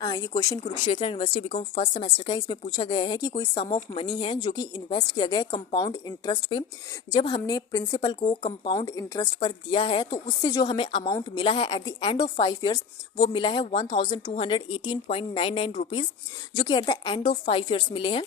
ये question Kurukshetra University BCom first semester का है। इसमें पूछा गया है कि कोई सम ऑफ मनी है जो कि इन्वेस्ट किया गया है कंपाउंड इंटरेस्ट पे। जब हमने प्रिंसिपल को कंपाउंड इंटरेस्ट पर दिया है तो उससे जो हमें अमाउंट मिला है eight the end of 5 years वो मिला है 1218.99 रुपीज़, जो कि eight the end of 5 years मिले हैं।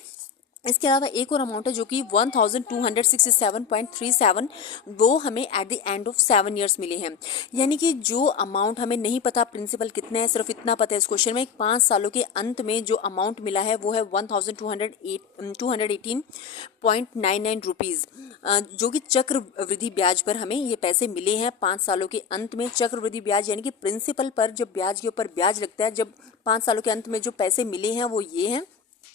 इसके अलावा एक और अमाउंट है जो कि 1267.37 वो हमें eight the end of 7 years मिले हैं। यानी कि जो अमाउंट हमें नहीं पता प्रिंसिपल कितना है, सिर्फ इतना पता है इस क्वेश्चन में 5 सालों के अंत में जो अमाउंट मिला है वो है 1218.99 रुपीज़, जो कि चक्रवृद्धि ब्याज पर हमें ये पैसे मिले हैं 5 सालों के अंत में। चक्रवृद्धि ब्याज यानी कि प्रिंसिपल पर जब ब्याज के ऊपर ब्याज लगता है, जब 5 सालों के अंत में जो पैसे मिले हैं वो ये हैं,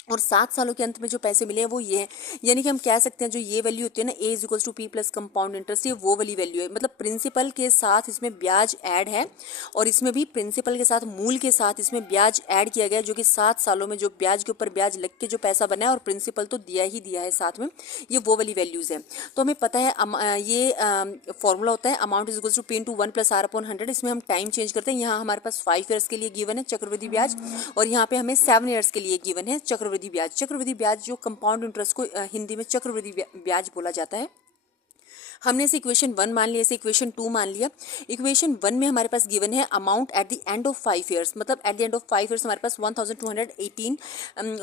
और 7 सालों के अंत में जो पैसे मिले हैं वो ये हैं। यानी कि हम कह सकते हैं जो ये वैल्यू होती है ना, A is equals to P plus compound interest, ये वो वाली वैल्यू है। मतलब प्रिंसिपल के साथ इसमें ब्याज ऐड है और इसमें भी प्रिंसिपल के साथ मूल के साथ इसमें ब्याज ऐड किया गया है, जो कि 7 सालों में जो ब्याज के ऊपर ब्याज लग के जो पैसा बना है और प्रिंसिपल तो दिया ही दिया है साथ में, ये वो वाली वैल्यूज़ है। तो हमें पता है ये फॉर्मूला होता है amount is equals to P into 1 plus R upon 100। इसमें हम टाइम चेंज करते हैं। यहाँ हमारे पास 5 ईयर्स के लिए गिवन है चक्रवृद्धि ब्याज और यहाँ पे हमें 7 ईयर्स के लिए गिवन है चक्रवृद्धि ब्याज। चक्रवृद्धि ब्याज जो कंपाउंड इंटरेस्ट को हिंदी में चक्रवृद्धि ब्याज बोला जाता है। हमने इसे इक्वेशन 1 मान लिया, इसे इक्वेशन 2 मान लिया। इक्वेशन 1 में हमारे पास गिवन है amount at the end of 5 years, मतलब at the end of 5 years हमारे पास 1218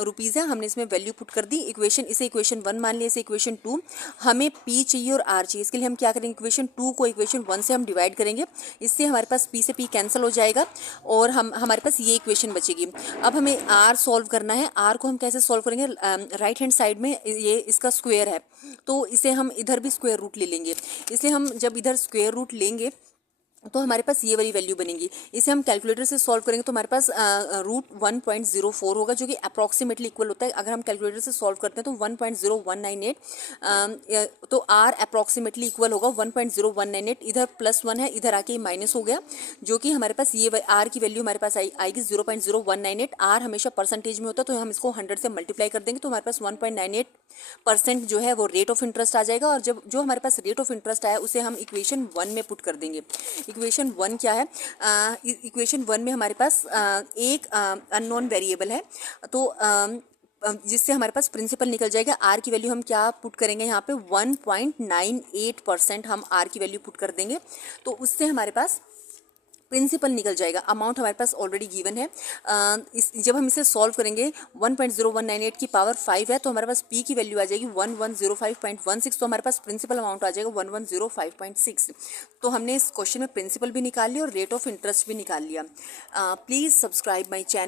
रुपीज़ है। हमने इसमें वैल्यू पुट कर दी। इसे इक्वेशन 1 मान लिया, इसे इक्वेशन 2। हमें पी चाहिए और आर चाहिए। इसके लिए हम क्या करेंगे, इक्वेशन 2 को इक्वेशन 1 से हम डिवाइड करेंगे। इससे हमारे पास पी से पी कैंसिल हो जाएगा और हमारे पास ये इक्वेशन बचेगी। अब हमें आर सॉल्व करना है। आर को हम कैसे सॉल्व करेंगे, राइट हैंड साइड में ये इसका स्क्वायर है तो इसे हम इधर भी स्क्वायर रूट ले लेंगे। इसलिए हम जब इधर स्क्वायर रूट लेंगे तो हमारे पास ये वाली वैल्यू बनेगी। इसे हम कैलकुलेटर से सॉल्व करेंगे तो हमारे पास रूट 1.04 होगा, जो कि अप्रॉक्सीमेटली इक्वल होता है। अगर हम कैलकुलेटर से सॉल्व करते हैं तो 1.0198, तो आर अप्रॉक्सीमेटली इक्वल होगा 1.0198। इधर +1 है, इधर आके माइनस हो गया, जो कि हमारे पास ये आर की वैल्यू हमारे पास आएगी 0.0198। आर हमेशा परसेंटेज में होता है तो हम इसको 100 से मल्टीप्लाई कर देंगे तो हमारे पास 1.98% जो है वो रेट ऑफ इंटरेस्ट आ जाएगा। और जब जो हमारे पास रेट ऑफ इंटरेस्ट आया उसे हम इक्वेशन 1 में पुट कर देंगे। इक्वेशन 1 क्या है, इक्वेशन 1 में हमारे पास एक अननोन वेरिएबल है, तो जिससे हमारे पास प्रिंसिपल निकल जाएगा। आर की वैल्यू हम क्या पुट करेंगे, यहाँ पे 1.98% हम आर की वैल्यू पुट कर देंगे तो उससे हमारे पास प्रिंसिपल निकल जाएगा। अमाउंट हमारे पास ऑलरेडी गिवन है। जब हम इसे सॉल्व करेंगे 1.0198 की पावर 5 है तो हमारे पास पी की वैल्यू आ जाएगी 1105.16, तो हमारे पास प्रिंसिपल अमाउंट आ जाएगा 1105.6। तो हमने इस क्वेश्चन में प्रिंसिपल भी निकाल लिया और रेट ऑफ इंटरेस्ट भी निकाल लिया। Please subscribe my channel.